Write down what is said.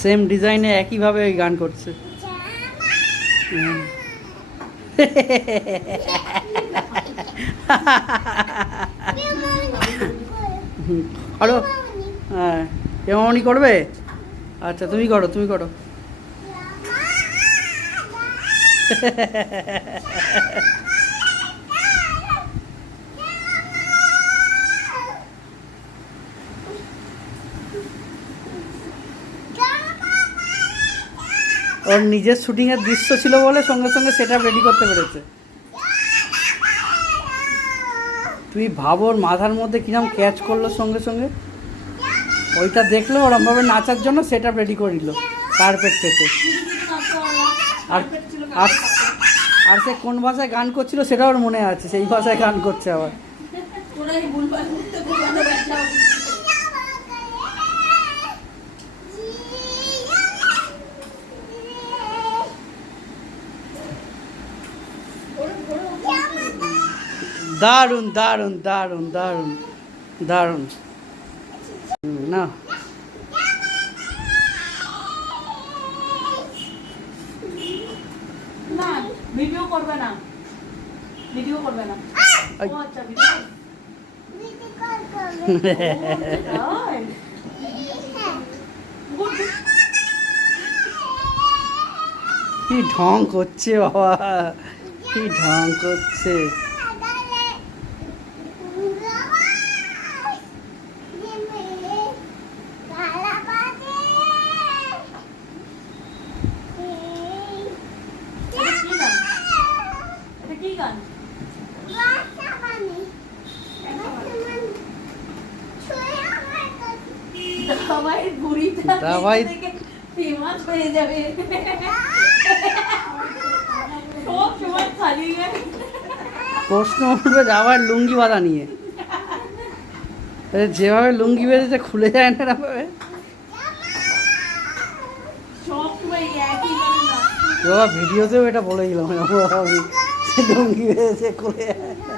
Same ডিজাইনে একইভাবে ওই গান করছে। আরো হ্যাঁ, এমনই করবে। আচ্ছা তুমি করো, তুমি করো। ওর নিজের শুটিংয়ের দৃশ্য ছিল বলে সঙ্গে সঙ্গে সেটা রেডি করতে পেরেছে। তুই ভাবো ওর মাথার মধ্যে কিরম ক্যাচ করলো সঙ্গে সঙ্গে, ওইটা দেখলো ওরমভাবে নাচার জন্য সেটা রেডি করে দিল কার্পেট পেতে। আর আর আর সে কোন ভাষায় গান করছিল সেটা ওর মনে আছে, সেই ভাষায় গান করছে আবার। দারুণ দারুণ দারুণ দারুণ দারুণ। না ভিডিও করবে না, ভিডিও করবে না। ও আচ্ছা ভিডিও কি ঢং করছে বাবা, কি ঢং করছে। কি গান? দাবাই বুড়িটা দাবাই ফেমাস হয়ে যাবে, সব সময় খালি প্রশ্ন উঠবে দাবার লুঙ্গি বাঁধা নিয়ে। যেভাবে লুঙ্গি বেঁধেছে খুলে যায় না এরকমভাবে। সব সময় একই গান না। বাবা ভিডিওতেও এটা বলে দিলাম আমি, লুঙ্গি বেঁধেছে খুলে যায়।